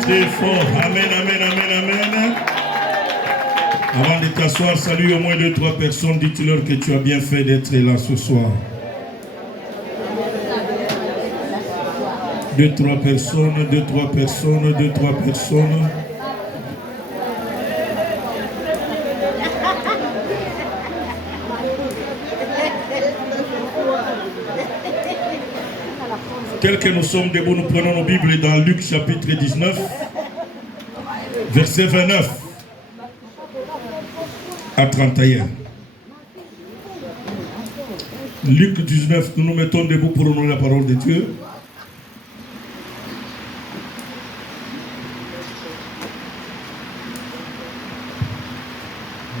Très fort. Amen, amen, amen, amen. Avant de t'asseoir, salue au moins 2-3 personnes. Dites-leur que tu as bien fait d'être là ce soir. 2-3 personnes, 2-3 personnes, 2-3 personnes. Tel que nous sommes debout, nous prenons nos Bibles dans Luc chapitre 19, verset 29 à 31. Luc 19, nous nous mettons debout pour honorer la parole de Dieu.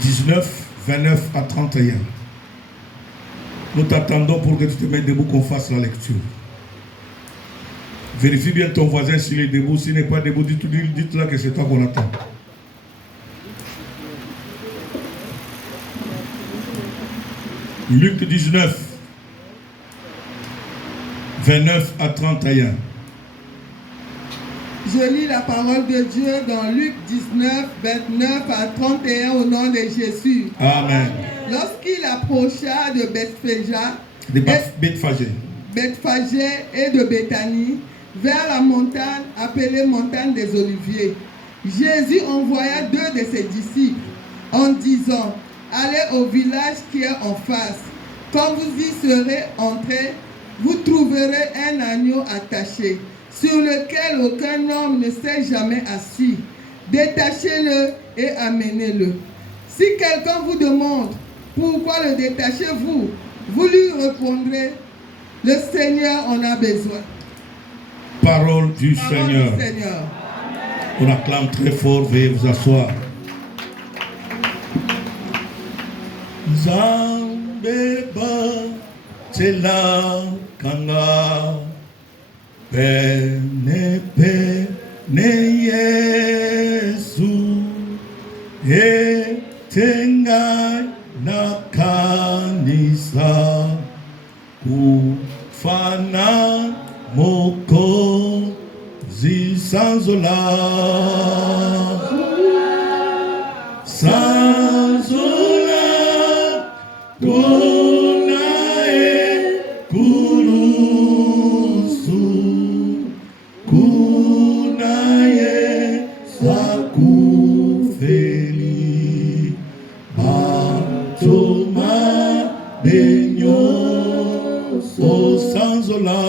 « 19, 29 à 31. Nous t'attendons pour que tu te mettes debout, qu'on fasse la lecture. Vérifie bien ton voisin s'il est debout. S'il n'est pas debout, dites-là que c'est toi qu'on attend. Luc 19, 29 à 31. Je lis la parole de Dieu dans Luc 19, 29 à 31 au nom de Jésus. Amen. Lorsqu'il approcha de Bethphagée et de Béthanie, vers la montagne appelée montagne des Oliviers, Jésus envoya 2 de ses disciples en disant: allez au village qui est en face. Quand vous y serez entrés, vous trouverez un agneau attaché, sur lequel aucun homme ne s'est jamais assis. Détachez-le et amenez-le. Si quelqu'un vous demande pourquoi le détachez-vous, vous lui répondrez: le Seigneur en a besoin. Parole du Seigneur. On acclame très fort, veuillez vous asseoir. Zambeba tela kanga pene Yesu etenga na kanisa kufana Mokozi Sanzola Kunae Kurusu Kunae Sakufeli Batoma Benyo O Sanzola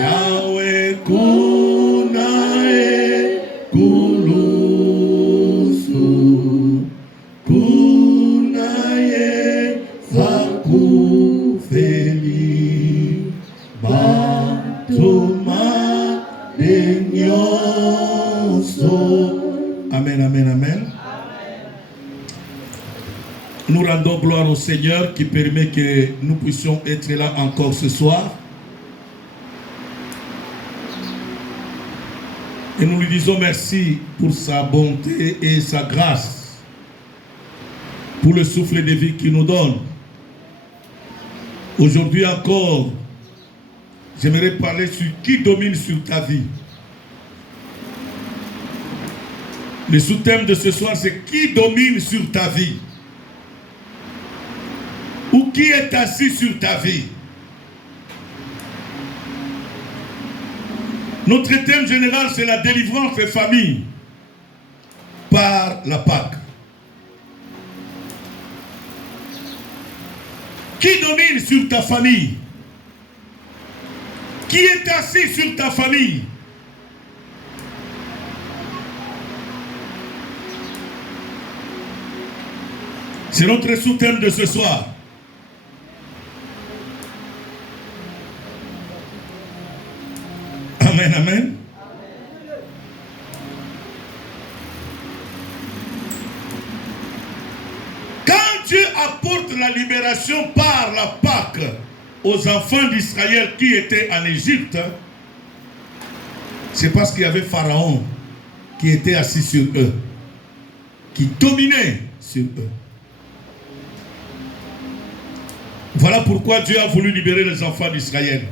Yahweh Kunae Kulusu Kunae Sakufeli Batoma Benyoso. Amen, amen, amen. Nous rendons gloire au Seigneur qui permet que nous puissions être là encore ce soir. Et nous lui disons merci pour sa bonté et sa grâce, pour le souffle de vie qu'il nous donne. Aujourd'hui encore, j'aimerais parler sur qui domine sur ta vie. Le sous-thème de ce soir, c'est qui domine sur ta vie. Ou qui est assis sur ta vie. Notre thème général, c'est la délivrance des familles par la Pâque. Qui domine sur ta famille? qui est assis sur ta famille. C'est notre sous-thème de ce soir. Amen, amen. Quand Dieu apporte la libération par la Pâque aux enfants d'Israël qui étaient en Égypte, c'est parce qu'il y avait Pharaon qui était assis sur eux, qui dominait sur eux. Voilà pourquoi Dieu a voulu libérer les enfants d'Israël.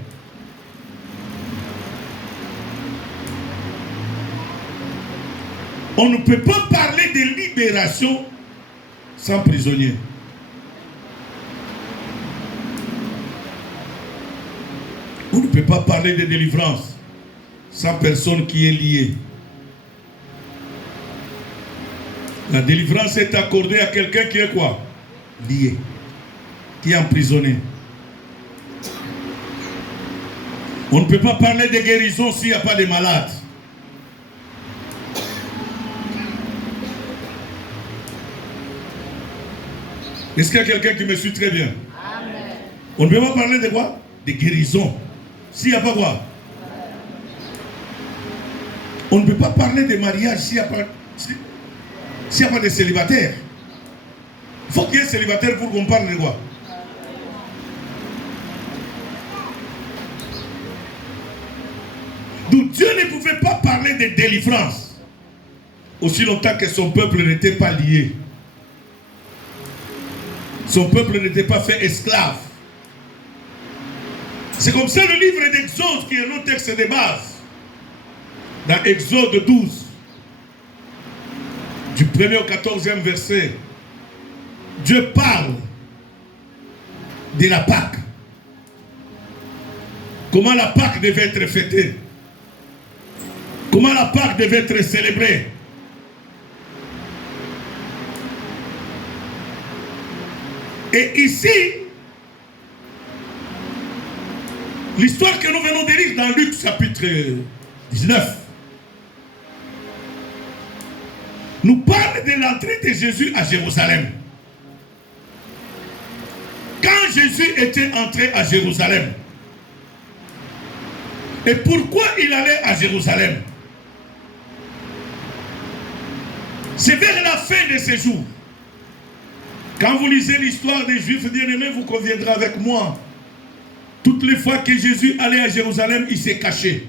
On ne peut pas parler de libération sans prisonnier. On ne peut pas parler de délivrance sans personne qui est liée. La délivrance est accordée à quelqu'un qui est quoi? Lié. Qui est emprisonné. On ne peut pas parler de guérison s'il n'y a pas de malades. Est-ce qu'il y a quelqu'un qui me suit très bien? Amen. On ne peut pas parler de quoi? De guérison s'il n'y a pas quoi? On ne peut pas parler de mariage s'il n'y a pas de célibataire. Il faut qu'il y ait célibataire pour qu'on parle de quoi? Donc Dieu ne pouvait pas parler de délivrance aussi longtemps que son peuple n'était pas lié. Son peuple n'était pas fait esclave. C'est comme ça le livre d'Exode qui est notre texte de base. Dans Exode 12, du 1er au 14e verset, Dieu parle de la Pâque. Comment la Pâque devait être fêtée. Comment la Pâque devait être célébrée. Et ici, l'histoire que nous venons de lire dans Luc chapitre 19 nous parle de l'entrée de Jésus à Jérusalem. Quand Jésus était entré à Jérusalem, et pourquoi il allait à Jérusalem? C'est vers la fin de ses jours. Quand vous lisez l'histoire des Juifs bien-aimés, vous conviendrez avec moi. Toutes les fois que Jésus allait à Jérusalem, il s'est caché.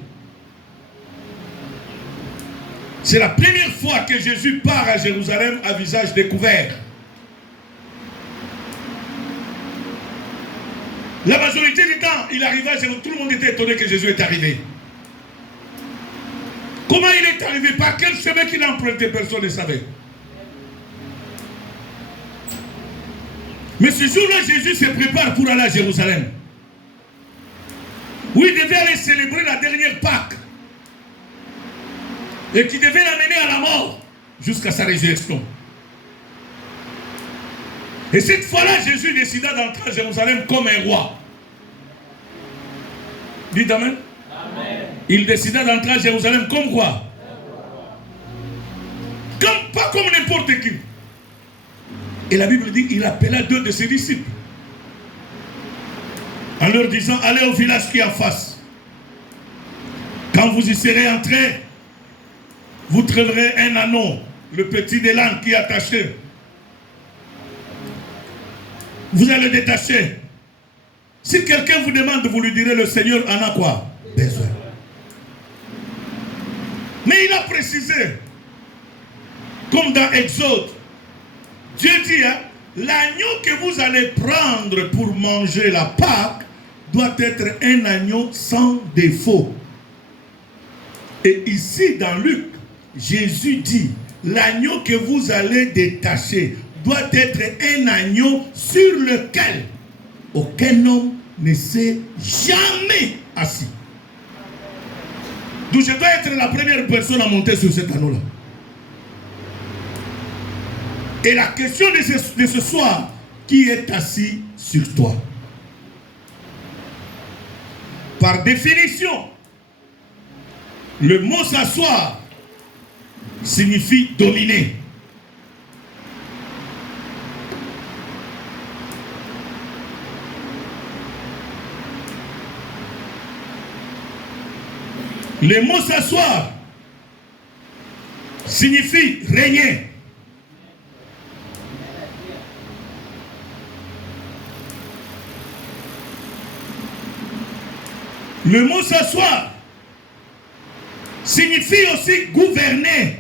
C'est la première fois que Jésus part à Jérusalem à visage découvert. La majorité du temps, il arrivait à Jérusalem, tout le monde était étonné que Jésus est arrivé. Comment il est arrivé? Par quel chemin qu'il a emprunté? Personne ne savait. Mais ce jour-là, Jésus se prépare pour aller à Jérusalem, où il devait aller célébrer la dernière Pâque, et qui devait l'amener à la mort jusqu'à sa résurrection. Et cette fois-là, Jésus décida d'entrer à Jérusalem comme un roi. Dites amen. Amen. Il décida d'entrer à Jérusalem comme quoi? Pas comme n'importe qui. Et la Bible dit qu'il appela 2 de ses disciples en leur disant: allez au village qui est en face. Quand vous y serez entrés, vous trouverez un anneau, le petit de l'âne qui est attaché. Vous allez le détacher. Si quelqu'un vous demande, vous lui direz: le Seigneur en a quoi? Besoin. Mais il a précisé, comme dans Exode, Dieu dit, hein, l'agneau que vous allez prendre pour manger la Pâque doit être un agneau sans défaut. Et ici dans Luc, Jésus dit, l'agneau que vous allez détacher doit être un agneau sur lequel aucun homme ne s'est jamais assis. Donc je dois être la première personne à monter sur cet anneau-là. Et la question de ce soir, qui est assis sur toi? Par définition, le mot s'asseoir signifie dominer. Le mot s'asseoir signifie régner. Le mot s'asseoir signifie aussi gouverner.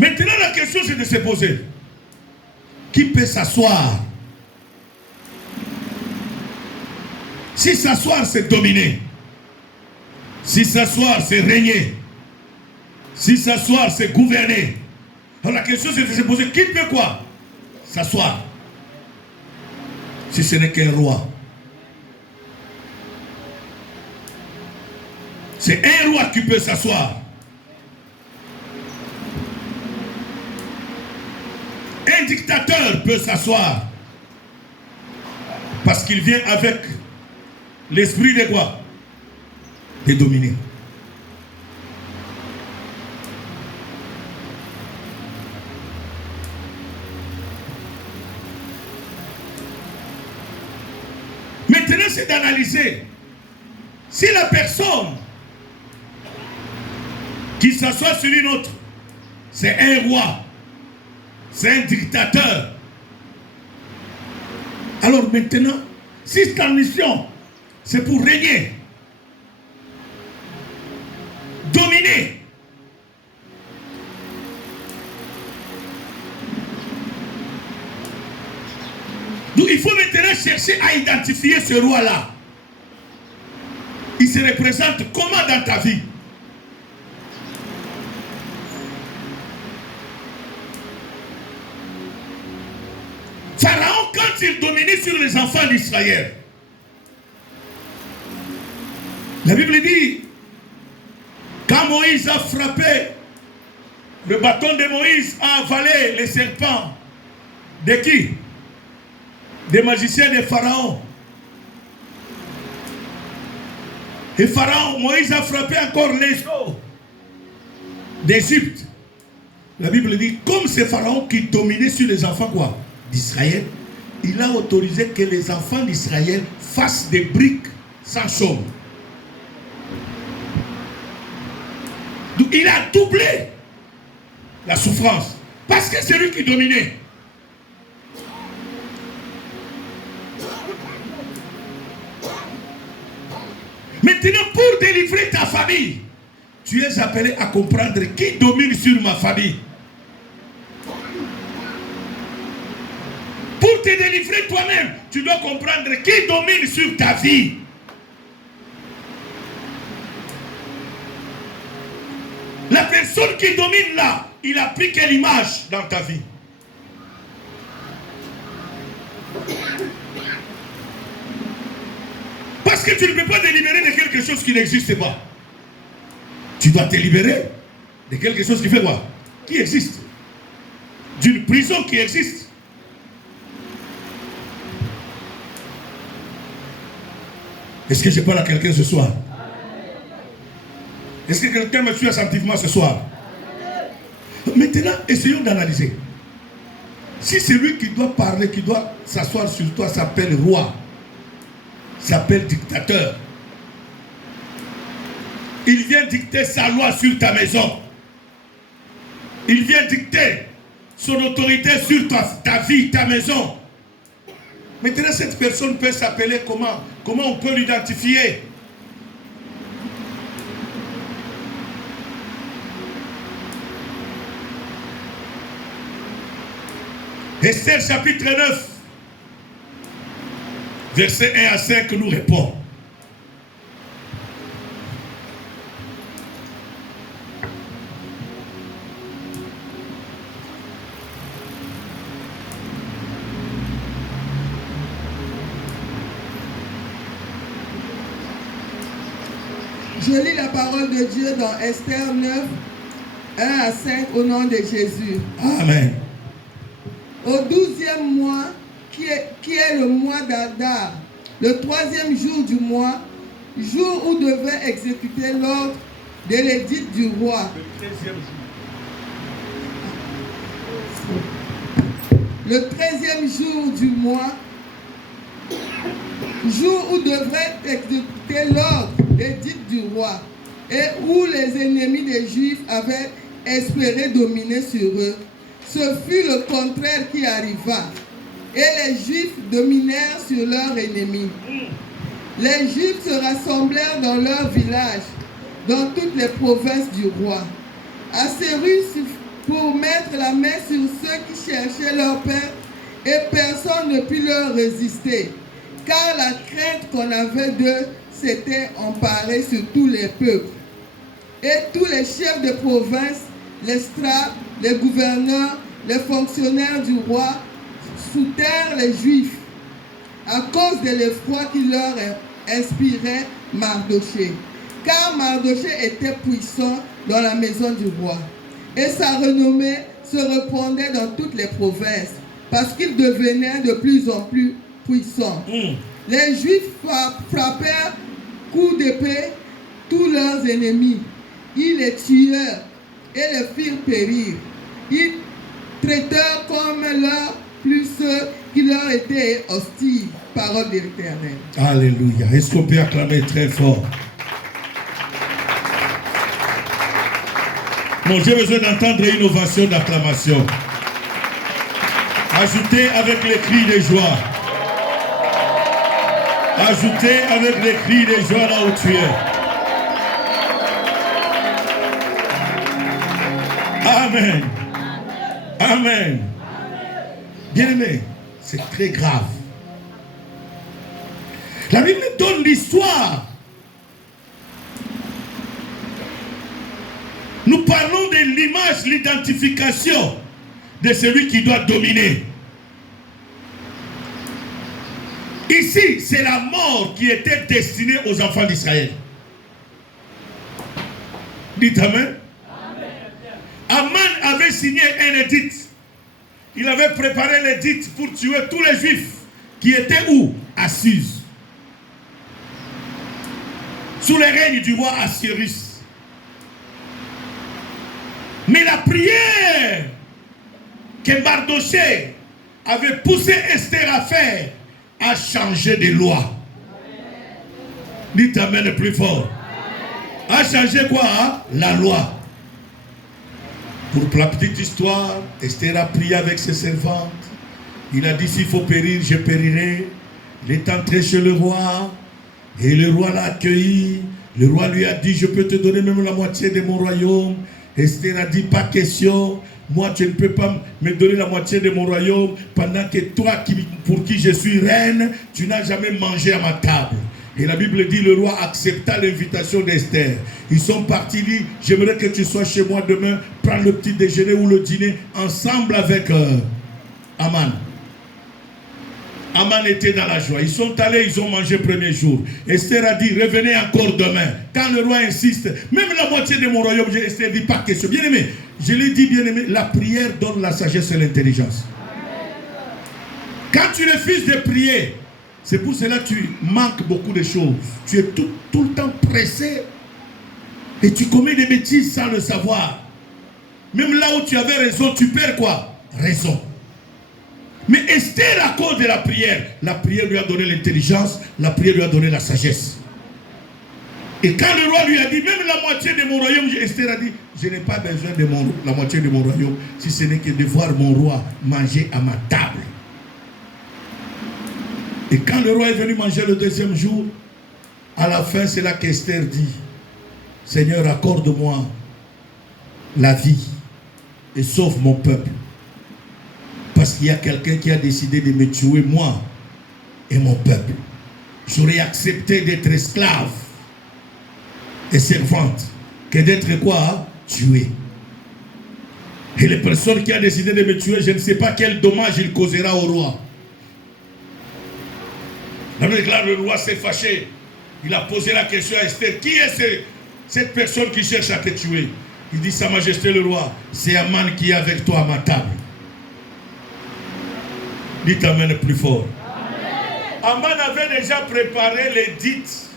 Maintenant, la question c'est de se poser. Qui peut s'asseoir? Si s'asseoir, c'est dominer. Si s'asseoir, c'est régner. Si s'asseoir, c'est gouverner. Alors la question c'est de se poser, qui peut quoi? S'asseoir. Si ce n'est qu'un roi. C'est un roi qui peut s'asseoir. Un dictateur peut s'asseoir. Parce qu'il vient avec l'esprit de quoi? De dominer. Maintenant, c'est d'analyser si la personne qui s'assoit sur une autre, c'est un roi, c'est un dictateur. Alors maintenant, si ta mission, c'est pour régner, dominer, donc il faut maintenant chercher à identifier ce roi-là. Il se représente comment dans ta vie? Pharaon, quand il dominait sur les enfants d'Israël, la Bible dit, quand Moïse a frappé, le bâton de Moïse a avalé les serpents. De qui? Des magiciens de Pharaon. Et Pharaon, Moïse a frappé encore les eaux d'Égypte. La Bible dit, comme c'est Pharaon qui dominait sur les enfants quoi? D'Israël, il a autorisé que les enfants d'Israël fassent des briques sans chaume. Donc il a doublé la souffrance. Parce que c'est lui qui dominait. Maintenant, pour délivrer ta famille, tu es appelé à comprendre qui domine sur ma famille. Pour te délivrer toi-même, tu dois comprendre qui domine sur ta vie. La personne qui domine là, il a pris quelle image dans ta vie? Parce que tu ne peux pas te libérer de quelque chose qui n'existe pas. Tu dois te libérer de quelque chose qui fait quoi? Qui existe. D'une prison qui existe. Est-ce que je parle à quelqu'un ce soir? Est-ce que quelqu'un me suit attentivement ce soir? Maintenant, essayons d'analyser. Si celui qui doit parler, qui doit s'asseoir sur toi s'appelle roi, s'appelle dictateur, il vient dicter sa loi sur ta maison. Il vient dicter son autorité sur ta vie, ta maison. Maintenant, cette personne peut s'appeler comment? Comment on peut l'identifier? Esther chapitre 9, versets 1 à 5 nous répond. Je lis la parole de Dieu dans Esther 9, 1 à 5 au nom de Jésus. Amen. Au 12e mois, qui est le mois d'Adar, le 3e jour du mois, jour où devait exécuter l'ordre de l'édit du roi. Le 13e jour du mois, jour où devrait exécuter l'ordre d'édit du roi, et où les ennemis des Juifs avaient espéré dominer sur eux. Ce fut le contraire qui arriva, et les Juifs dominèrent sur leurs ennemis. Les Juifs se rassemblèrent dans leurs villages, dans toutes les provinces du roi. Assyrus pour mettre la main sur ceux qui cherchaient leur père, et personne ne put leur résister, car la crainte qu'on avait d'eux s'était emparée sur tous les peuples. Et tous les chefs de province, les scribes, les gouverneurs, les fonctionnaires du roi soutinrent les Juifs à cause de l'effroi qui leur inspirait Mardochée. Car Mardochée était puissant dans la maison du roi. Et sa renommée se répandait dans toutes les provinces, parce qu'il devenait de plus en plus puissant. Les Juifs frappèrent coups d'épée tous leurs ennemis. Ils les tuèrent et les firent périr. Ils traitèrent comme leurs plus ceux qui leur étaient hostiles. Parole de l'Éternel. Alléluia. Est-ce qu'on peut acclamer très fort? Bon, j'ai besoin d'entendre une ovation d'acclamation. Ajoutez avec les cris de joie. Ajoutez avec les cris de joie là où tu es. Amen. Amen. Bien-aimé, c'est très grave. La Bible donne l'histoire. Nous parlons de l'image, l'identification de celui qui doit dominer. Ici, c'est la mort qui était destinée aux enfants d'Israël. Dites Amen. Aman avait signé un édit. Il avait préparé l'édit pour tuer tous les Juifs qui étaient où? À Suse. Sous le règne du roi Assyrus. Mais la prière que Mardochée avait poussé Esther à faire a changé de loi. Dites Amen le plus fort. A changé quoi? Hein? La loi. Pour la petite histoire, Esther a prié avec ses servantes. Il a dit, s'il faut périr, je périrai. Il est entré chez le roi. Et le roi l'a accueilli. Le roi lui a dit, je peux te donner même la moitié de mon royaume. Esther a dit, pas question. Moi, tu ne peux pas me donner la moitié de mon royaume pendant que toi, pour qui je suis reine, tu n'as jamais mangé à ma table. Et la Bible dit, le roi accepta l'invitation d'Esther. Ils sont partis, dit, j'aimerais que tu sois chez moi demain, prendre le petit déjeuner ou le dîner ensemble avec Aman. Aman était dans la joie. Ils sont allés, ils ont mangé le premier jour. Esther a dit, revenez encore demain. Quand le roi insiste, même la moitié de mon royaume, Esther dit, pas question. Bien aimé, je l'ai dit, bien aimé, la prière donne la sagesse et l'intelligence. Quand tu refuses de prier, c'est pour cela que tu manques beaucoup de choses. Tu es tout le temps pressé et tu commets des bêtises sans le savoir. Même là où tu avais raison, tu perds quoi? Raison. Mais Esther, à cause de la prière lui a donné l'intelligence, la prière lui a donné la sagesse. Et quand le roi lui a dit, même la moitié de mon royaume, Esther a dit, je n'ai pas besoin de la moitié de mon royaume, si ce n'est que de voir mon roi manger à ma table. Et quand le roi est venu manger le deuxième jour, à la fin, c'est là qu'Esther dit, Seigneur, accorde-moi la vie et sauve mon peuple. Parce qu'il y a quelqu'un qui a décidé de me tuer, moi et mon peuple. J'aurais accepté d'être esclave et servante que d'être quoi? Tué. Et les personnes qui ont décidé de me tuer, je ne sais pas quel dommage il causera au roi. Là, le roi s'est fâché. Il a posé la question à Esther. Qui est cette personne qui cherche à te tuer? Il dit, Sa Majesté le roi, c'est Aman qui est avec toi à ma table. Dites Amen plus fort. Aman avait déjà préparé l'édite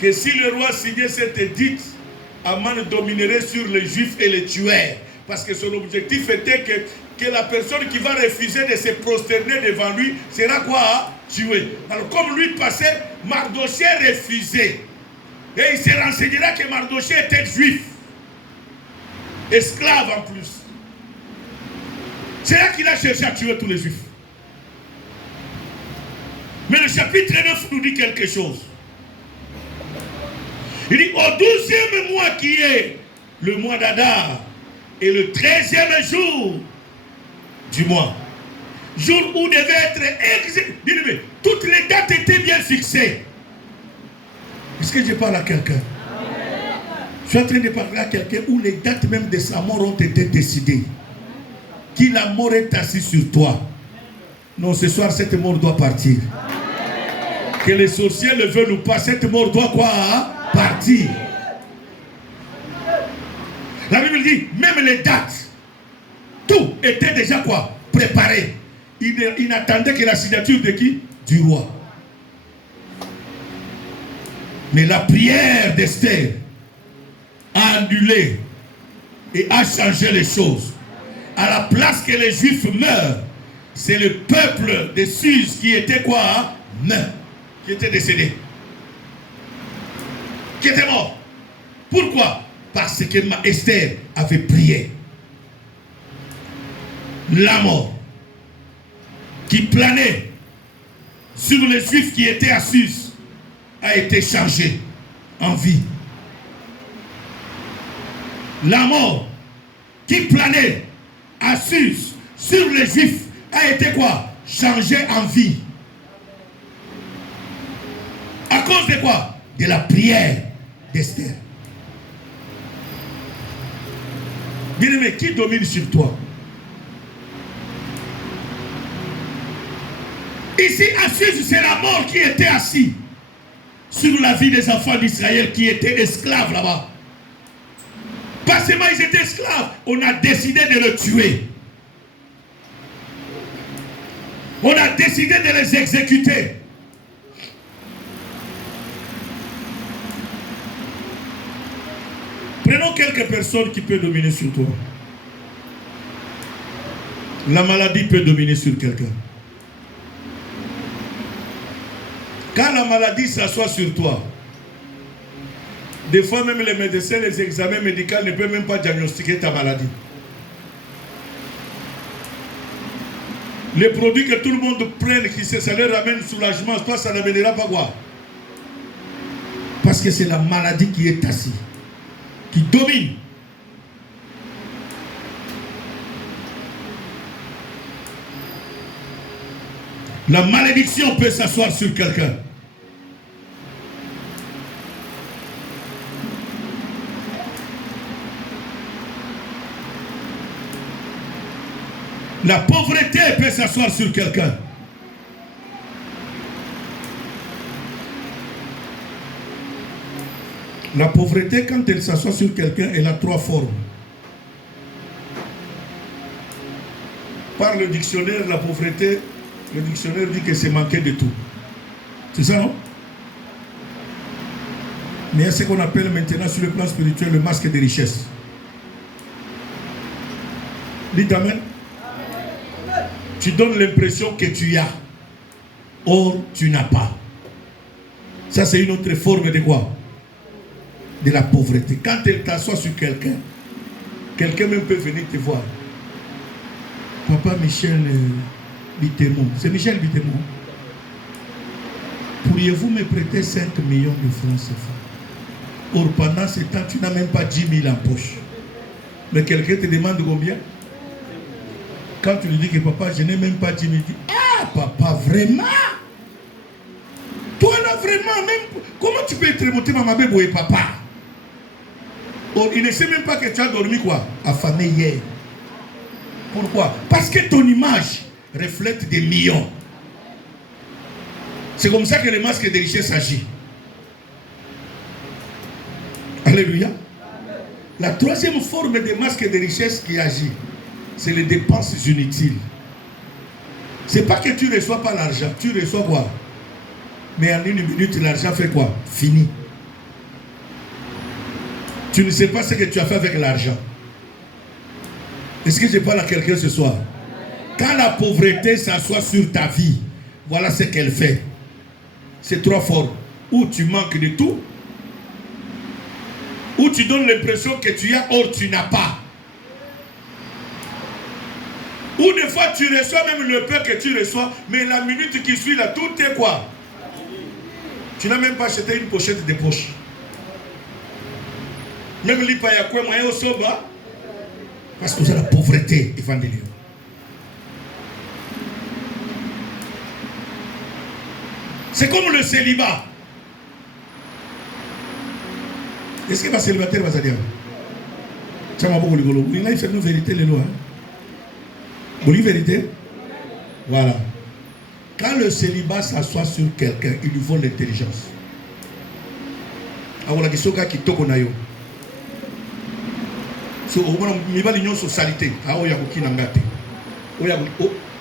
que si le roi signait cette édite, Aman dominerait sur les Juifs et les tueurs. Parce que son objectif était que la personne qui va refuser de se prosterner devant lui sera quoi? Tué. Alors comme lui passait, Mardochée refusait. Et il se renseignera que Mardochée était juif. Esclave en plus. C'est là qu'il a cherché à tuer tous les juifs. Mais le chapitre 9 nous dit quelque chose. Il dit, au 12e mois qui est le mois d'Adar, et le 13e jour du mois, jour où devait être exécuté. Toutes les dates étaient bien fixées. Est-ce que je parle à quelqu'un? Je suis en train de parler à quelqu'un où les dates même de sa mort ont été décidées. Qui la mort est assise sur toi. Non, ce soir, cette mort doit partir. Que les sorciers le veulent ou pas, cette mort doit quoi? Partir. La Bible dit, même les dates, tout était déjà quoi? Préparé. Il n'attendait que la signature de qui? Du roi. Mais la prière d'Esther a annulé et a changé les choses. À la place que les Juifs meurent, c'est le peuple de Suse qui était quoi? Meurt. Qui était décédé. Qui était mort. Pourquoi? Parce que Esther avait prié. La mort qui planait sur les Juifs qui étaient à Suse a été changée en vie. La mort qui planait à Suse sur les Juifs a été quoi? Changée en vie. À cause de quoi? De la prière d'Esther. Bien-aimé, qui domine sur toi? Ici, à Suse, c'est la mort qui était assise sur la vie des enfants d'Israël qui étaient esclaves là-bas. Pas seulement ils étaient esclaves, on a décidé de le tuer. On a décidé de les exécuter. Prenons quelques personnes qui peuvent dominer sur toi. La maladie peut dominer sur quelqu'un. Quand la maladie s'assoit sur toi, des fois même les médecins, les examens médicaux ne peuvent même pas diagnostiquer ta maladie. Les produits que tout le monde prenne, ça leur ramène soulagement, toi ça n'amènera pas quoi? Parce que c'est la maladie qui est assise, qui domine. La malédiction peut s'asseoir sur quelqu'un. La pauvreté peut s'asseoir sur quelqu'un. La pauvreté, quand elle s'assoit sur quelqu'un, elle a trois formes. Par le dictionnaire, la pauvreté, le dictionnaire dit que c'est manquer de tout. C'est ça, non? Mais il y a ce qu'on appelle maintenant sur le plan spirituel le masque de richesse. Dites Amen. Tu donnes l'impression que tu as. Or, tu n'as pas. Ça, c'est une autre forme de quoi? De la pauvreté. Quand elle t'assoit sur quelqu'un, quelqu'un même peut venir te voir. Papa Michel Bitemon. C'est Michel Bitemon. Pourriez-vous me prêter 5 millions de francs CFA? Or, pendant ce temps, tu n'as même pas 10 000 en poche. Mais quelqu'un te demande combien? Quand tu lui dis que papa, je n'ai même pas 10 000, il dit, ah papa, vraiment? Toi là, vraiment, même, comment tu peux être remonté ma bébé et papa? Or, il ne sait même pas que tu as dormi quoi? Affamé hier. Pourquoi? Parce que ton image reflète des millions. C'est comme ça que le masque de richesse agit. Alléluia. La troisième forme de masque de richesse qui agit, c'est les dépenses inutiles. Ce n'est pas que tu ne reçois pas l'argent, tu reçois quoi? Mais en une minute, l'argent fait quoi? Fini. Tu ne sais pas ce que tu as fait avec l'argent. Est-ce que je parle à quelqu'un ce soir? Quand la pauvreté s'assoit sur ta vie, voilà ce qu'elle fait. C'est trois formes. Ou tu manques de tout, ou tu donnes l'impression que tu as, or tu n'as pas. Ou des fois tu reçois même le peu que tu reçois, mais la minute qui suit là, tout est quoi? Tu n'as même pas acheté une pochette de poche. Même l'ipaya quoi moyen au soba, parce que c'est la pauvreté évangélique. C'est comme le célibat. Est-ce que le célibataire va se dire? Ça m'a beaucoup rigolo. Il a fait une vérité, les lois. Vous voulez vérité? Voilà. Quand le célibat s'assoit sur quelqu'un, il lui vole l'intelligence. Alors la question qui toque na yo. So au moins mi va l'union sur salité. Ah oya ko kinangate. Oya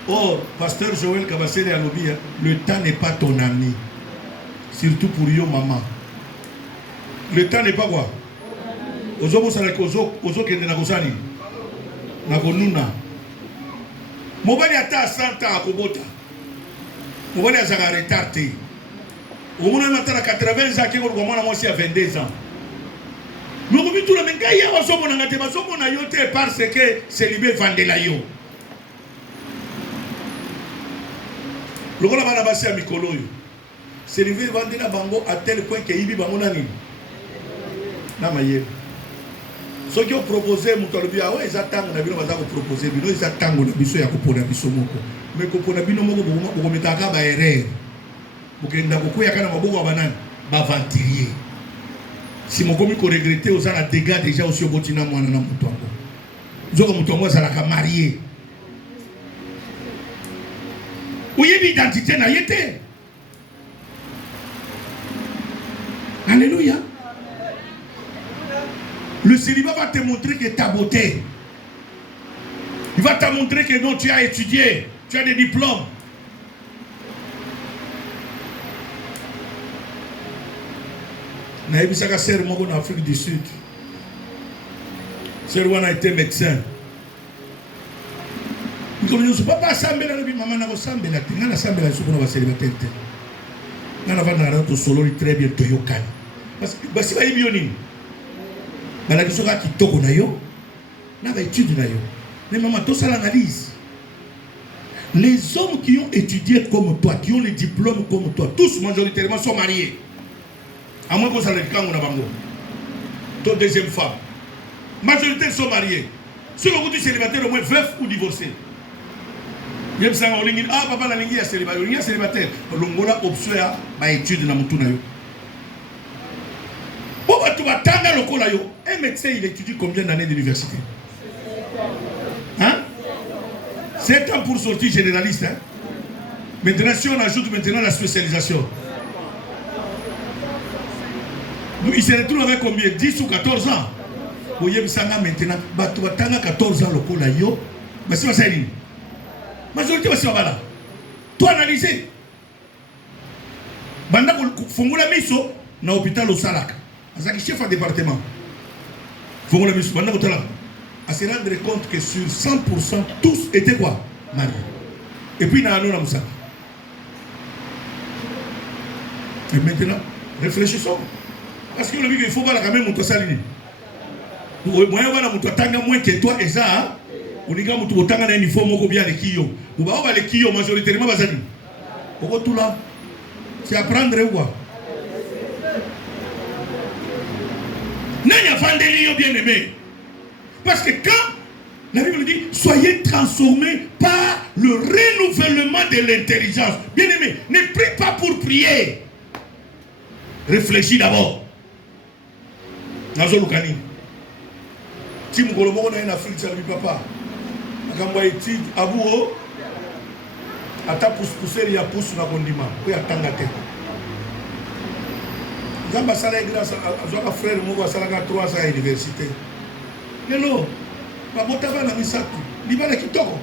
oh pasteur Joël Kabasele a lobby, le temps n'est pas ton ami. Surtout pour yo maman. Le temps n'est pas quoi? Ozo salaki ozo kende na kosani. Na konuna. Mobali ata 100 ans akobota. Mobali azaka retardé. Au moins maintenant 80 ans qui ko mwana mwasi à 22 ans. Nous tout la menga ya wasomo na ngate basomo na yote parce que célibé vandela yo. Lokola bana basi ya mikolo yo. Célibé vandela bango à tel point que ibi bango nani. Na maye. Ce qui ont proposé mutalobi ah ouais ezatanga na bino bazako proposer bino ezatanga na biso ya kopona biso moko. Mais kopona bino moko boko metaka ba erreur. Bokenda kokuya kana maboko banani ba ventilier. Si mon commis ko regretter aux ala dégâts déjà aussi au botina mwana na mutongo. Nzoko mutongo za la marié. Où est l'identité na yete? Alléluia. Le célibat va te montrer que ta beauté. Il va te montrer que non, tu as étudié, tu as des diplômes. Naïbisaka sœur moko en Afrique du Sud. Sœur wana été médecin. Nous ne sommes pas sambela le maman na ko sambela te ngana sambela soko na ba célibataire te. Ngana va na rato solo très bien to yokani. Parce que basi ba ibioni. Bala kisoka kitoko na yo. Na ba étude na yo. Mais maman to ça l'analyse. Les hommes qui ont étudié comme toi, qui ont les diplômes comme toi, tous majoritairement sont mariés. À moins que ça le camp na bango. Ton deuxième femme. Majorité sont mariés. Si vous êtes célibataire, au moins veuf ou divorcé. Yem sanga olingi ah papa la lingi ya célibataire, olingi ya célibataire. Longola option ya ba étude na mutu na yo. Pour tu vas tanga lokola yo. Un médecin il étudie combien d'années d'université? Hein? 7 ans pour sortir généraliste hein? Maintenant si on ajoute maintenant la spécialisation. Il se retrouve avec combien? 10 ou 14 ans. Vous voyez, maintenant, tu vas 14 ans, le là, yo. Mais c'est pas ça, majorité, c'est pas là. Tu analyses. Banda, Fongola Miso, dans l'hôpital au Salak. C'est chef de département. Fongola Miso, Banda, là. À se rendre compte que sur 100%, tous étaient quoi? Mariés. Et puis, dans la Moussa. Et maintenant, réfléchissons. Parce que il faut voir quand même mon salini. Moi, voilà mon tanga moins que toi et ça. On dit que mon tanga n'a uniforme au bien les kiyo. Ou bah on va les kiyo majoritairement basani. Pourquoi tout là? C'est apprendre ou quoi? N'a pas de bien aimé. Parce que quand la Bible dit soyez transformés par le renouvellement de l'intelligence. Bien aimé, ne prie pas pour prier. Réfléchis d'abord. Nazolukani. Si mon colombo est en Afrique, ça lui papa. Quand on étude, abouo, ata pousser, il y a pousse sur la condiment. Il y a tangate. Quand on a grâce à un frère, on va à 3 ans à l'université. Lelo, babotava na misatu. Libala kitoko.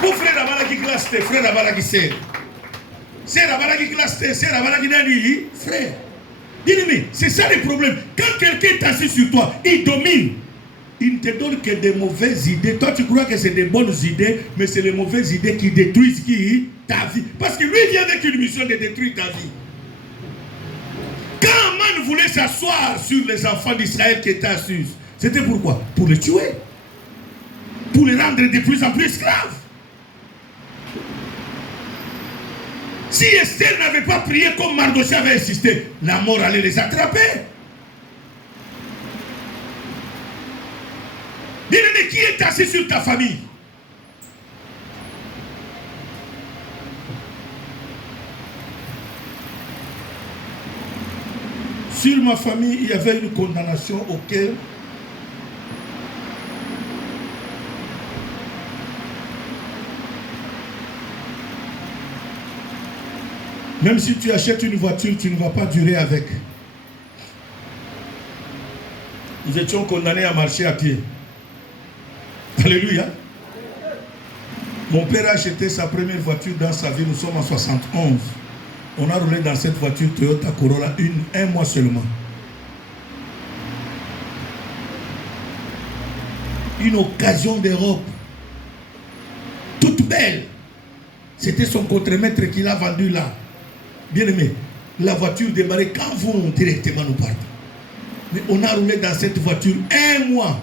Pour frère abala ki classe te, frère abala ki sœur. Sœur abala ki classe te, sœur abala ki nani, frère. Bien-aimé, c'est ça le problème. Quand quelqu'un est assis sur toi, il domine. Il ne te donne que des mauvaises idées. Toi, tu crois que c'est des bonnes idées, mais c'est les mauvaises idées qui détruisent ta vie. Parce que lui vient avec une mission de détruire ta vie. Quand Aman voulait s'asseoir sur les enfants d'Israël qui étaient assis, c'était pourquoi? Pour les tuer. Pour les rendre de plus en plus esclaves. Si Esther n'avait pas prié comme Mardochée avait insisté, la mort allait les attraper. Bien-aimé, qui est assis sur ta famille? Sur ma famille, il y avait une condamnation auquel même si tu achètes une voiture, tu ne vas pas durer avec. Nous étions condamnés à marcher à pied. Alléluia. Mon père a acheté sa première voiture dans sa vie, nous sommes en 71. On a roulé dans cette voiture Toyota Corolla un mois seulement. Une occasion d'Europe. Toute belle. C'était son contremaître qui l'a vendu là. Bien aimé, la voiture démarrait quand vous directement nous partons. Mais on a roulé dans cette voiture un mois.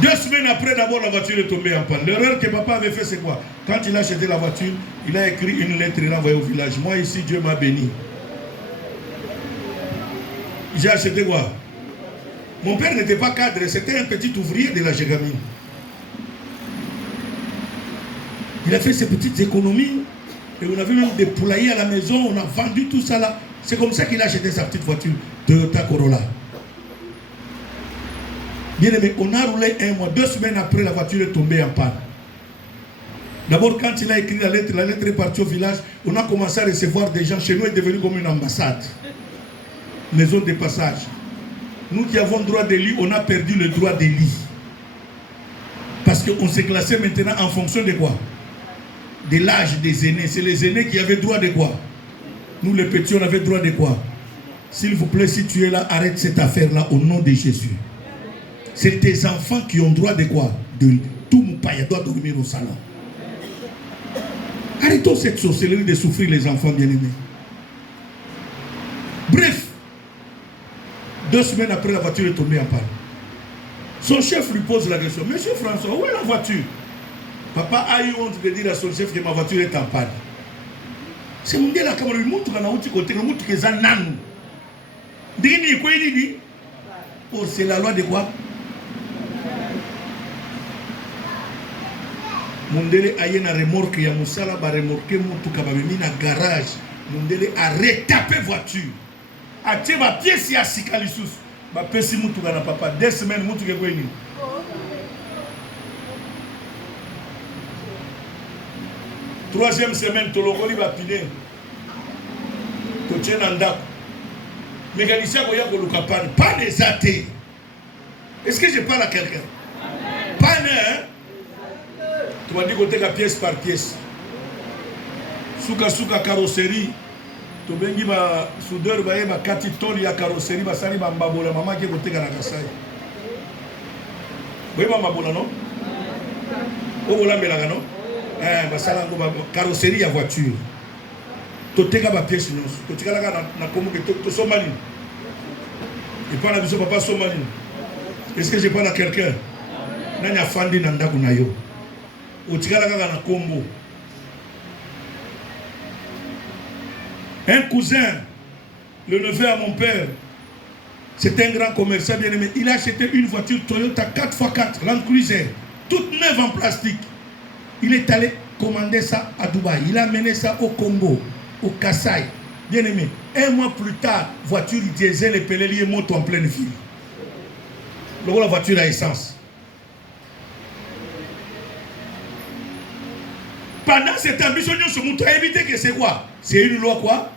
2 semaines après, d'abord la voiture est tombée en panne. L'erreur que papa avait fait, c'est quoi? Quand il a acheté la voiture, il a écrit une lettre, il l'a envoyée au village. Moi ici, Dieu m'a béni. J'ai acheté quoi? Mon père n'était pas cadre, c'était un petit ouvrier de la Gégamine. Il a fait ses petites économies. Et on avait même des poulaillers à la maison, on a vendu tout ça là. C'est comme ça qu'il a acheté sa petite voiture Toyota Corolla. Bien aimé, on a roulé un mois, 2 semaines après, la voiture est tombée en panne. D'abord, quand il a écrit la lettre est partie au village, on a commencé à recevoir des gens. Chez nous, est devenu comme une ambassade. Maison de passage. Nous qui avons droit de lit, on a perdu le droit de lit. Parce qu'on s'est classé maintenant en fonction de quoi? De l'âge des aînés. C'est les aînés qui avaient droit de quoi? Nous, les petits, on avait droit de quoi? S'il vous plaît, si tu es là, arrête cette affaire-là au nom de Jésus. C'est tes enfants qui ont droit de quoi? De tout mon paya doit dormir au salon. Arrêtons cette sorcellerie de souffrir les enfants bien-aimés. Bref, 2 semaines après, la voiture est tombée en panne. Son chef lui pose la question: Monsieur François, où est la voiture? Papa a eu honte de dire à son chef que ma voiture est en panne. C'est mon gars là, comme il montre dans l'autre côté, il montre que c'est un nan. Oh, c'est la loi de quoi? Mundele aye na remorque ya musala ba remorque mutu kabamemi na garage. Mundele a retapé voiture. A tie ba pièce ya sikalisus. Ba pesi mutu na papa 2 semaines mutu ke ko ni. Troisième semaine tolokoli ba pine. To tient en date. Mécanicien ko ya ko luka panne. Panne ezate. Est-ce que je parle à quelqu'un? Panne, hein? Tu m'as dit qu'on était pièce par pièce. Souka carrosserie. Tu m'as dit que soudeur va y avoir 4 tonnes de carrosserie. Va salir ma mabola maman qui est côté de la Kassai. Vous voyez ma mabola non? Vous voyez ma mabola non? Va salir ma carrosserie à voiture. Tu as ma pièce non? Tu as na comme que tu somali. Et pas la vision papa somali. Est-ce que je parle à quelqu'un? Nanya fandi nanda kunayo. Un cousin, le neveu à mon père, c'est un grand commerçant bien aimé. Il a acheté une voiture Toyota 4x4, Land Cruiser, toute neuve en plastique. Il est allé commander ça à Dubaï. Il a mené ça au Congo, au Kassai. Bien aimé. 1 mois plus tard, voiture diesel et pelelier monte en pleine ville. Donc la voiture à essence. Pendant cette ambition, nous sommes évité que c'est quoi? C'est une loi quoi?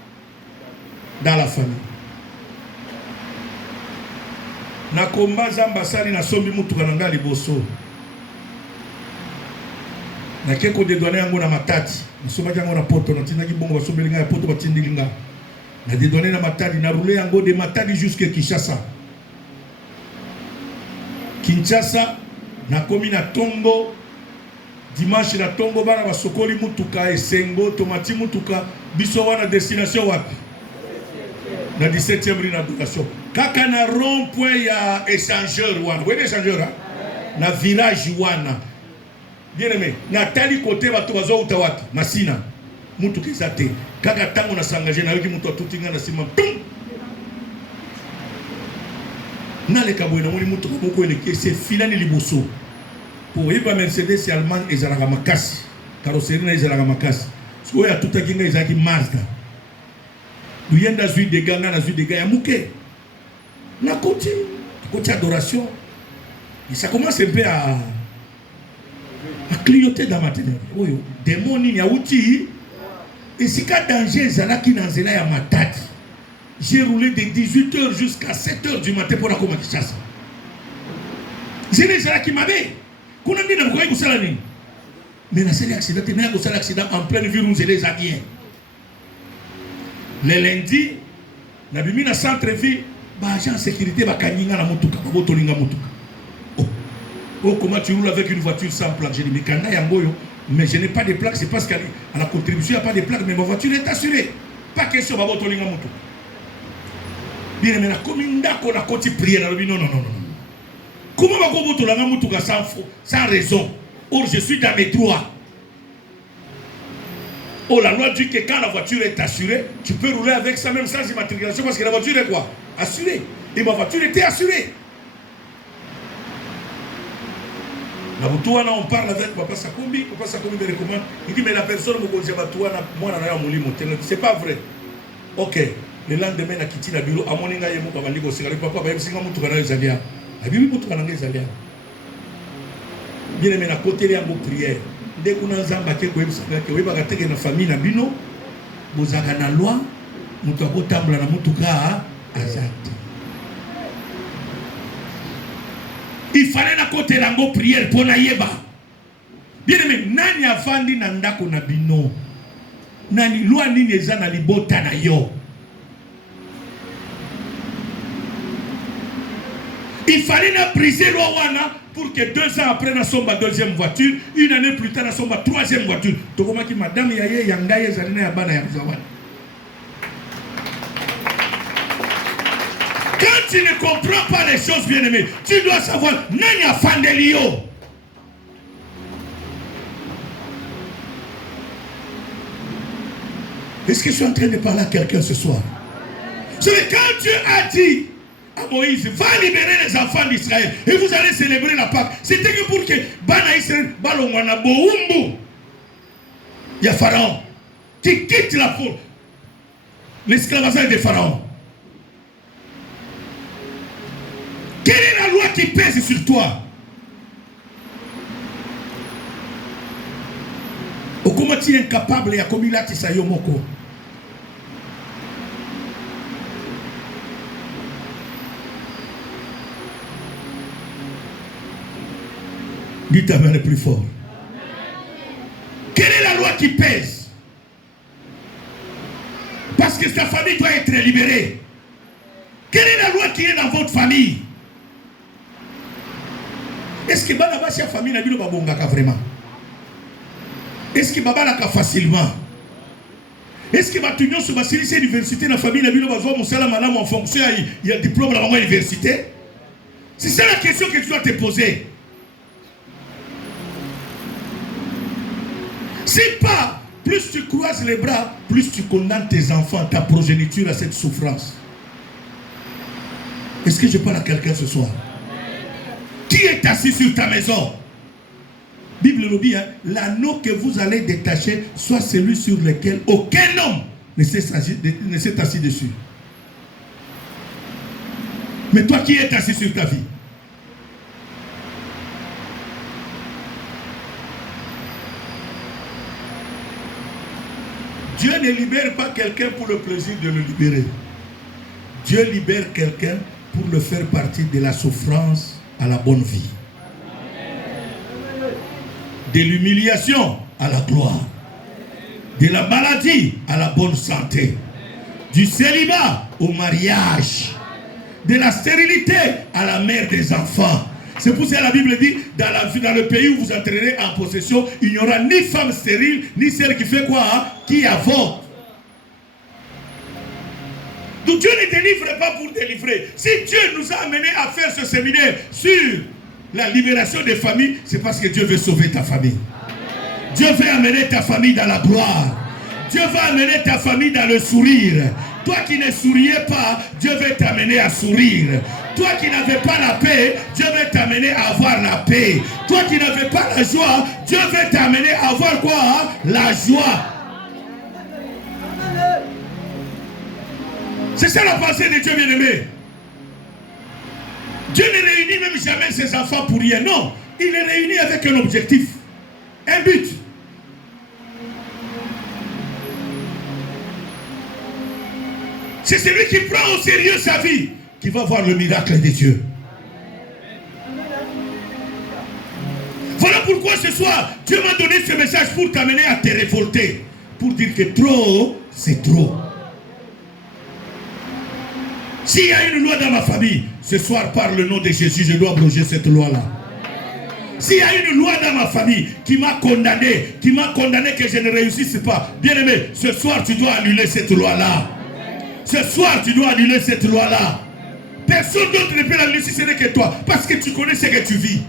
dans la famille. Nakomba zamba sali na sombi mutuka na ngali boso. Na keko de douane yango na matati. Nasomaki yango na poto na tindaki bongo basombeli ngai poto batindeli ngai. Na de douane na matadi na roulé yango de matadi jusqu'à Kinshasa. Kinshasa na komi na Tongo dimanche na Tongo bana basokoli mutuka esengo tomati mutuka biso wana destination wapi na 17e rue na Adoration kaka na rond point ya échangeur wana oui échangeur na village wana bien aimé na tali côté bato bazo uta wapi Masina mutuka ezate kaka tango na sangaje na yoki mutu atutinga na sima pum na le kabwe na moni mutuka moko eleki c'est filani liboso pour yeba Mercedes allemand ezalaka makasi carrosserie na ezalaka makasi siko ya tuta kinga ezaki Mazda luyenda zui de ganga na zui de gaya muke na côté adoration et ça commence un peu à clignoter dans ma tête oyo démon ni ya uti et si ka danger ezalaki na nzela ya matati j'ai roulé de 18h jusqu'à 7h du matin pour la Koma Kinshasa j'ai ezalaki mabe kuna ndina mkoyi kusala nini mais na série accident na kusala accident en pleine ville où les a bien le lundi na bimi na centre ville ba agent sécurité ba kanyinga na mutuka ba botolinga mutuka oh comment tu roules avec une voiture sans plaque j'ai dit mais kanda yangoyo mais je n'ai pas de plaque c'est parce qu'à la contribution il n'y a pas de plaque mais ma voiture est assurée pas question ba botolinga mutuka bien mais na komi ndako na koti prière na non comment va vous botolinga mutuka sans raison or je suis dans mes droits. Oh, la loi dit que quand la voiture est assurée, tu peux rouler avec ça même sans immatriculation parce que la voiture est quoi? Assurée. Et ma voiture était assurée. On parle avec Papa Sakombi me recommande. Il dit mais la personne me dit moi c'est pas vrai. Ok. Le lendemain na kiti na bureau amoninga yemo ka bandiko sikali papa ba yesinga mutu kana ezalia. Abibi mutu kana ezalia. Bien aimé na côté ya prière. Dès qu'on a zamba ke ko ebisaka ke weba kateke na famille na bino bozaka na loi mutu akotambula na mutuka azati. Il fallait na côté lango prière pour na yeba. Bien aimé nani afandi na ndako na bino. Nani loi nini eza na libota na yo. Il fallait na briser loi wana pour que 2 ans après na somba deuxième voiture, une année plus tard na somba troisième voiture. Tokoma ki madame yaye yangaye zalina ya bana ya zawadi. Quand tu ne comprends pas les choses bien aimées, tu dois savoir nani afandelio. Est-ce que je suis en train de parler à quelqu'un ce soir? C'est quand Dieu a dit à Moïse, va libérer les enfants d'Israël et vous allez célébrer la Pâque. C'était que pour que Bana Israël, Balongwana, Boumbu, il y a Pharaon qui quitte l'esclavage de Pharaon. Quelle est la loi qui pèse sur toi? Comment tu es incapable et à comme il a tissé Yomoko? Dites Amen le plus fort. Quelle est la loi qui pèse? Parce que ta famille doit être libérée. Quelle est la loi qui est dans votre famille? Est-ce que Baba sa famille n'a pas babongaka vraiment? Est-ce que Baba l'a facilement? Est-ce que Batunyo sur Basilise université la famille n'a pas besoin de en fonction il y a un diplôme dans la université? C'est ça la question que tu dois te poser. C'est pas, plus tu croises les bras, plus tu condamnes tes enfants, ta progéniture à cette souffrance. Est-ce que je parle à quelqu'un ce soir? Qui est assis sur ta maison? Bible le dit, hein, l'anneau que vous allez détacher, soit celui sur lequel aucun homme ne s'est assis dessus. Mais toi qui es assis sur ta vie? Dieu ne libère pas quelqu'un pour le plaisir de le libérer. Dieu libère quelqu'un pour le faire partir de la souffrance à la bonne vie. De l'humiliation à la gloire. De la maladie à la bonne santé. Du célibat au mariage. De la stérilité à la mère des enfants. C'est pour ça que la Bible dit, dans le pays où vous entrerez en possession, il n'y aura ni femme stérile, ni celle qui fait quoi, hein, qui avorte. Donc Dieu ne délivre pas pour délivrer. Si Dieu nous a amenés à faire ce séminaire sur la libération des familles, c'est parce que Dieu veut sauver ta famille. Amen. Dieu veut amener ta famille dans la gloire. Dieu va amener ta famille dans le sourire. Toi qui ne souriais pas, Dieu veut t'amener à sourire. Toi qui n'avais pas la paix, Dieu veut t'amener à avoir la paix. Toi qui n'avais pas la joie, Dieu veut t'amener à avoir quoi, hein? La joie. C'est ça la pensée de Dieu bien-aimé. Dieu ne réunit même jamais ses enfants pour rien. Non, il les réunit avec un objectif, un but. C'est celui qui prend au sérieux sa vie qui va voir le miracle de Dieu. Voilà pourquoi ce soir, Dieu m'a donné ce message pour t'amener à te révolter. Pour dire que trop, c'est trop. S'il y a une loi dans ma famille, ce soir, par le nom de Jésus, je dois abroger cette loi-là. S'il y a une loi dans ma famille qui m'a condamné que je ne réussisse pas, bien aimé, ce soir, tu dois annuler cette loi-là. Ce soir, tu dois annuler cette loi-là. Personne d'autre ne peut l'annuler si ce n'est que toi, parce que tu connais ce que tu vis.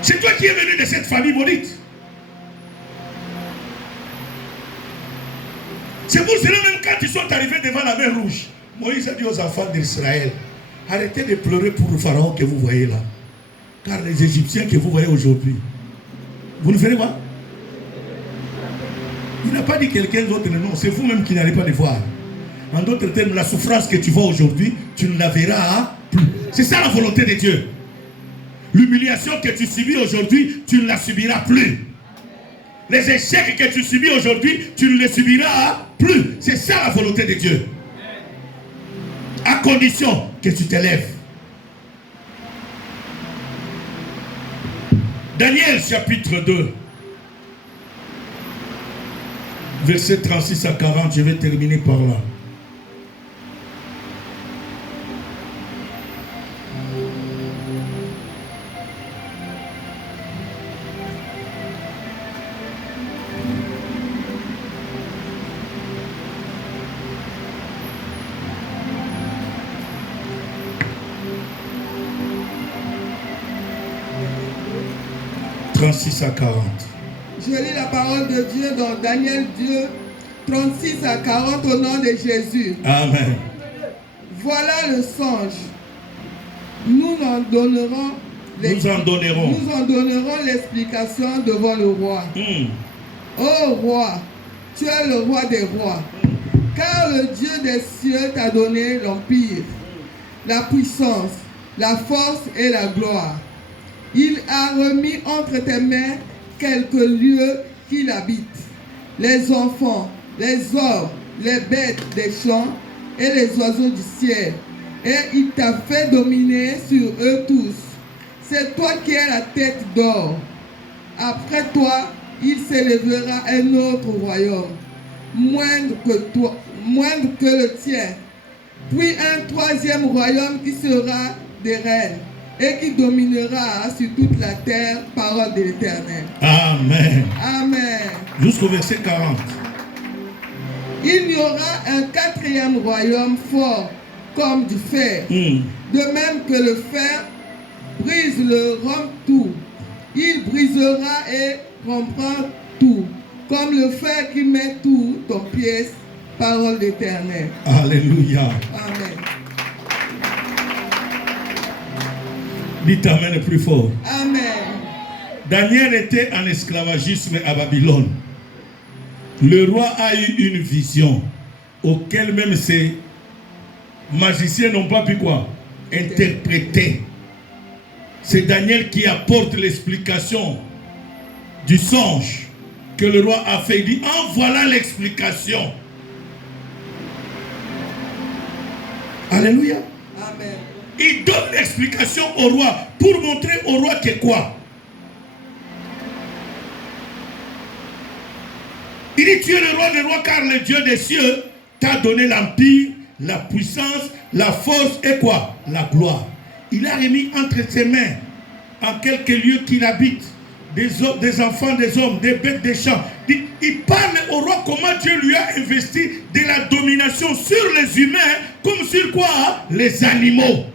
C'est toi qui es venu de cette famille maudite. C'est pour cela même quand ils sont arrivés devant la mer rouge, Moïse a dit aux enfants d'Israël, arrêtez de pleurer pour le pharaon que vous voyez là. Car les Égyptiens que vous voyez aujourd'hui, vous ne verrez pas. Il n'a pas dit quelqu'un d'autre, non, c'est vous-même qui n'allez pas les voir. En d'autres termes, la souffrance que tu vois aujourd'hui, tu ne la verras plus. C'est ça la volonté de Dieu. L'humiliation que tu subis aujourd'hui, tu ne la subiras plus. Les échecs que tu subis aujourd'hui, tu ne les subiras plus. C'est ça la volonté de Dieu. À condition que tu t'élèves. Daniel chapitre 2. Versets 36 à 40, je vais terminer par là. À 40. Je lis la parole de Dieu dans Daniel 2, 36 à 40 au nom de Jésus. Amen. Voilà le songe. Nous en donnerons l'explication devant le roi. Ô roi, tu es le roi des rois. Car le Dieu des cieux t'a donné l'empire, la puissance, la force et la gloire. Il a remis entre tes mains quelques lieux qu'il habite, les enfants, les hommes, les bêtes des champs et les oiseaux du ciel. Et il t'a fait dominer sur eux tous. C'est toi qui es la tête d'or. Après toi, il s'élèvera un autre royaume, moindre que le tien. Puis un troisième royaume qui sera des reines et qui dominera sur toute la terre, parole de l'Éternel. Amen. Amen. Jusqu'au verset 40. Il y aura un quatrième royaume fort comme du fer. De même que le fer brise le rompt tout. Il brisera et rompra tout. Comme le fer qui met tout en pièces, parole d'Éternel. Alléluia. Amen. Dites Amen plus fort. Amen. Daniel était en esclavagisme à Babylone. Le roi a eu une vision auquel même ses magiciens n'ont pas pu quoi? Interpréter. C'est Daniel qui apporte l'explication du songe que le roi a fait. Il dit, en voilà l'explication. Alléluia. Amen. Il donne l'explication au roi pour montrer au roi que quoi? Il dit tu es le roi des rois car le Dieu des cieux t'a donné l'empire, la puissance, la force et quoi? La gloire. Il a remis entre ses mains en quelques lieux qu'il habite des enfants des hommes, des bêtes des champs. Il parle au roi comment Dieu lui a investi de la domination sur les humains comme sur quoi? Les animaux.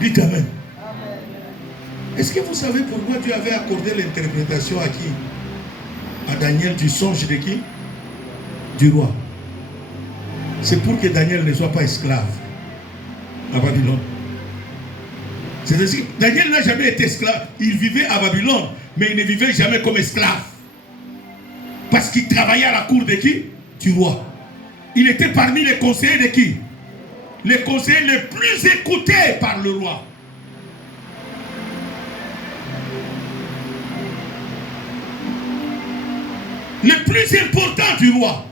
Dites Amen. Est-ce que vous savez pourquoi Dieu avait accordé l'interprétation à qui? À Daniel du songe de qui? Du roi. C'est pour que Daniel ne soit pas esclave à Babylone. C'est-à-dire que Daniel n'a jamais été esclave. Il vivait à Babylone, mais il ne vivait jamais comme esclave. Parce qu'il travaillait à la cour de qui? Du roi. Il était parmi les conseillers de qui? Les conseillers les plus écoutés par le roi. Le plus important du roi.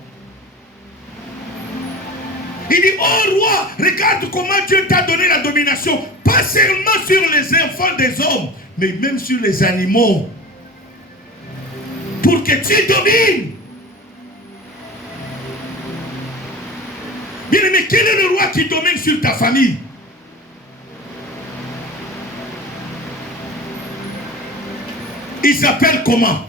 Il dit, oh roi, regarde comment Dieu t'a donné la domination, pas seulement sur les enfants des hommes, mais même sur les animaux. Pour que tu domines. Bien aimé, quel est le roi qui domine sur ta famille? Il s'appelle comment?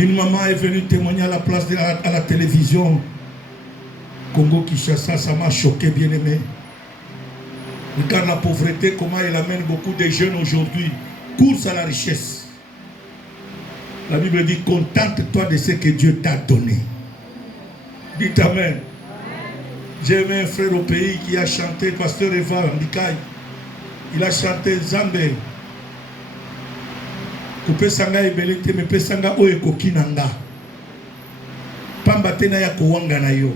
Une maman est venue témoigner à la place à la télévision. Congo-Kinshasa, ça m'a choqué, bien aimé. Regarde la pauvreté, comment elle amène beaucoup de jeunes aujourd'hui. Course à la richesse. La Bible dit, contente-toi de ce que Dieu t'a donné. Dites Amen. J'ai aimé un frère au pays qui a chanté, pasteur Eva Ndikaï. Il a chanté Zambé. Kupesanga ebelete me pesanga oye kokinanga. Pamba tena ya kowanga na yo.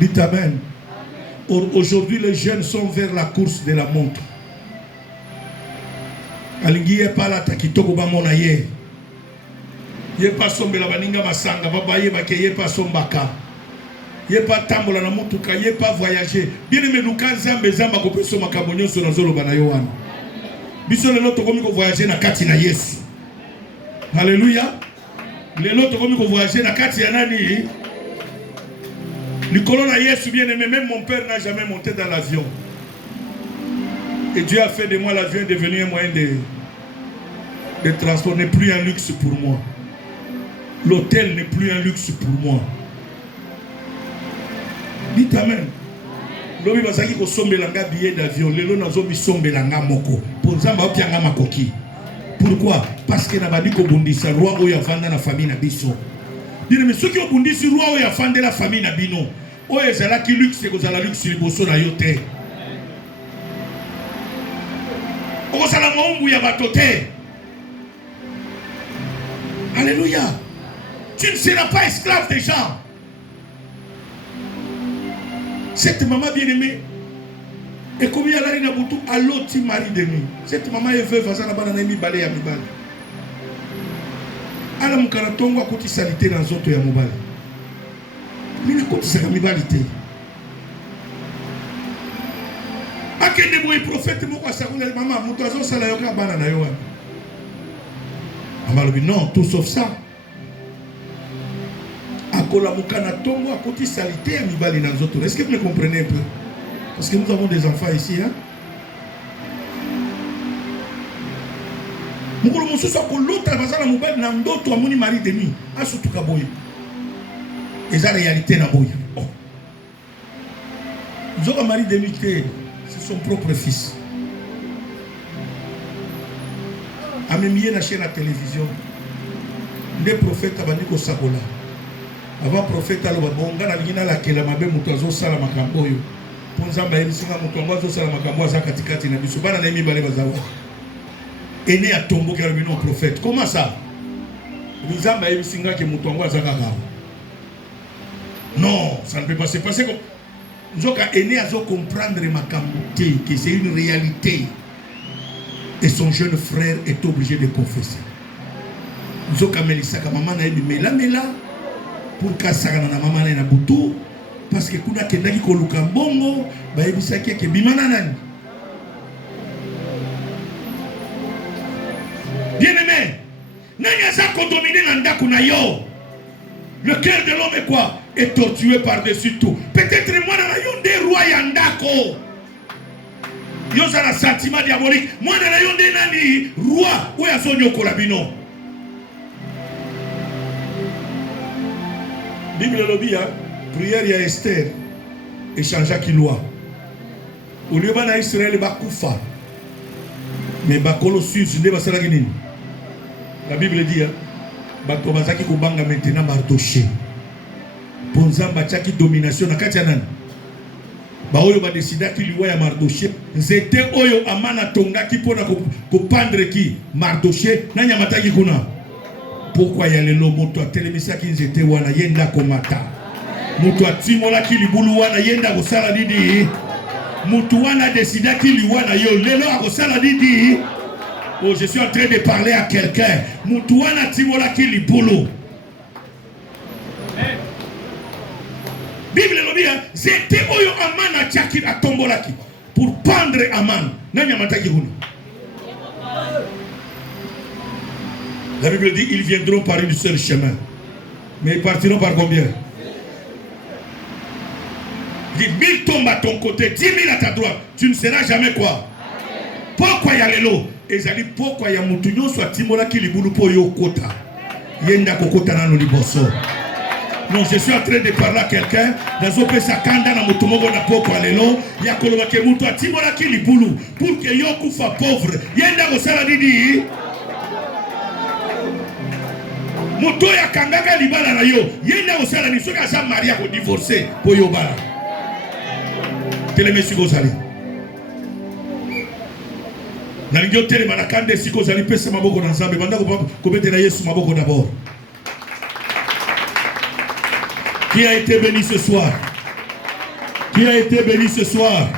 Dites Amen. Aujourd'hui les jeunes sont vers la course de la montre. Alingi ye pala takitoko ba mona ye. Ye pa sombela baninga masanga baba ye bake ye pa sombaka. Ye pa tambola na mutuka ye pa voyager. Bien aimé lukanza mbezamba ko peso makambo nyonso na zolo bana yo wana. Biso lelo tokomi ko voyager na kati na Yesu. Alléluia. Lelo tokomi ko voyager na kati ya nani? Likolo na Yesu, bien aimé, même mon père n'a jamais monté dans l'avion. Et Dieu a fait de moi l'avion devenu un moyen de transport, n'est plus un luxe pour moi. L'hôtel n'est plus un luxe pour moi. Dites Amen. Lobi bazaki ko sombelanga billet d'avion, lelo nazo bi sombelanga moko. Ponzamba opianga makoki. Pourquoi? Parce que na badi ko bundisa roi oya vanda na famille na biso. Bien mais ceux qui ont bundisi roi oya vanda la famille na bino. Oya zala ki luxe ko zala luxe liboso na yote. Oko sala ngombu ya batote. Alléluia. Tu ne seras pas esclave des gens. Cette maman bien-aimée, et comme il y a là, à l'autre mari de nous. Cette maman est veuve, elle a un ami balé à Mibal. Elle a un caraton à côté salité dans les autres à Mibal. Mais la côté c'est la Mibalité. À quel niveau est prophète, moi, ça vous maman, mon oiseau, ça l'a eu à banana. Non, tout sauf ça. À côté salité à Mibali dans les autres. Est-ce que vous me comprenez un peu? Parce que nous avons des enfants ici. Hein? Nous avons l'autre mari de nuit. Et ça, la réalité, ils ont un mari de nuit, c'est son propre fils. A même hier, la chaîne à télévision, les prophètes abandonnent au Sagola. Avant prophète aloba bonga na lingina la kela mabe mutu azosala makambo oyo ponzamba elisinga mutu ngo azosala makambo aza katikati na biso bana na mibale bazawa ene ya tombo ke bino prophète comment ça nzamba elisinga ke mutu ngo azaka kaka Non, ça ne peut pas se passer comme... Nzoka est né à comprendre ma camouté, que c'est une réalité. Et son jeune frère est obligé de confesser. Nzoka melisaka maman na ebi mela pour kasaka na maman na butu parce que kuna kendaki ko luka mbongo ba ebisaki ke bimana nani. Bien-aimé, nani aza ko dominer na ndako na yo. Le cœur de l'homme est quoi? Est tortué par-dessus tout. Peut-être moi na yo nde roi ya ndako. Yo za na sentiment diabolique. Moi na yo nde nani roi oya zonyo ko labino. Bible lobby, prière ya Esther échangea qui loi. Au lieu bana Israël ba kufa. Mais ba kolo suisse nde basala nini? La Bible dit ba komazaki kubanga maintenant Mardoché. Ponzamba tchaki domination na kati ya nani? Ba oyo ba décida ki loi ya Mardoché, nzete oyo amana tongaki pona ko pendre ki Mardoché na nyamataki kuna. Pourquoi il y a le moto a télémisé qui était wana yenda komata. Moto a timola ki libulu wana yenda ko sala didi. Moto wana décida ki li wana yo lelo a ko sala didi. Oh, je suis en train de parler à quelqu'un. Moto wana timola ki libulu. Bible lo bien, c'était oyo amana chaki atombolaki pour pendre Aman. Nanya mataki huna. La Bible dit, ils viendront par une seule chemin. Mais ils partiront par combien? Il dit, 1000 tombent à ton côté, 10 000 à ta droite. Tu ne seras jamais quoi? Pourquoi il y a les lots? Et ils disent, pourquoi il y a mon tunion soit timola qui li boulou pour yo kota? Yenda kokota na no liboso. Non, je suis en train de parler à quelqu'un. Dans un peu sa kanda na mutumogo na pourquoi les lots? Ya koloma ke mutu a timola qui li boulou. Pour que yo kufa pauvre. Yenda ko sala didi. Moto ya kangaka libala na yo yenda osala ni soka sa maria ko divorcer po yo bala teleme siko zali na ngio telema na kande siko zali pesa maboko na Nzambe banda ko bete na Yesu maboko d'abord. Qui a été béni ce soir? Qui a été béni ce soir?